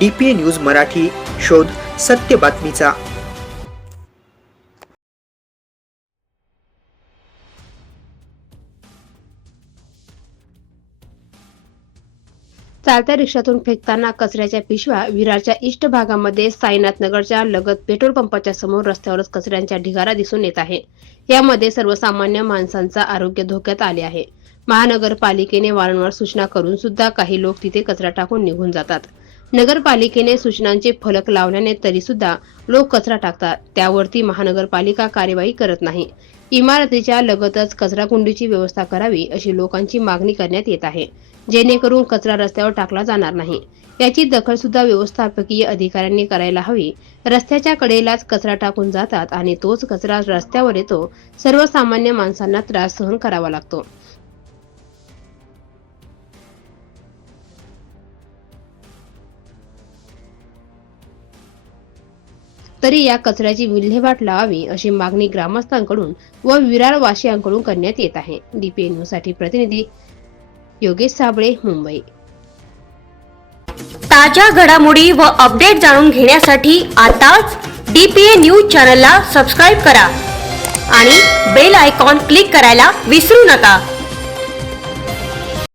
DPA news Marathi, शोध सत्य बातमीचा। चालत्या रिक्षातून फेकताना कचऱ्याच्या पिशव्या विरारच्या ईस्ट भागामध्ये साईनाथ नगरच्या लगत पेट्रोल पंपाच्या समोर रस्त्यावरच कचऱ्यांचा ढिगारा दिसून येत आहे। यामध्ये सर्वसामान्य माणसांचा आरोग्य धोक्यात आले आहे। महानगरपालिकेने वारंवार सूचना करून सुद्धा काही लोक तिथे कचरा टाकून निघून जातात। नगरपालिकेने सूचनांचे फलक लावल्याने तरी सुद्धा लोक कचरा टाकतात, त्यावरती महानगरपालिका कार्यवाही करत नाही। इमारतीच्या लगतच कचराकुंडीची व्यवस्था करावी अशी लोकांची मागणी करण्यात येत आहे, जेणेकरून कचरा रस्त्यावर टाकला जाणार नाही। याची दखल सुद्धा व्यवस्थापकीय अधिकाऱ्यांनी करायला हवी। रस्त्याच्या कडेलाच कचरा टाकून जातात आणि तोच कचरा रस्त्यावर येतो। सर्वसामान्य माणसांना त्रास सहन करावा लागतो। तरी या कचऱ्याची विल्हेवाट लावावी अशी मागणी ग्रामस्थांकडून व विरार वासियांकडून करण्यात येत आहे। DPA न्यूज साठी प्रतिनिधी योगेश साबळे, मुंबई। ताज्या घडामोडी व अपडेट जाणून घेण्यासाठी आताच DPA न्यूज चॅनलला सबस्क्राइब करा आणि बेल आयकॉन क्लिक करायला विसरू नका।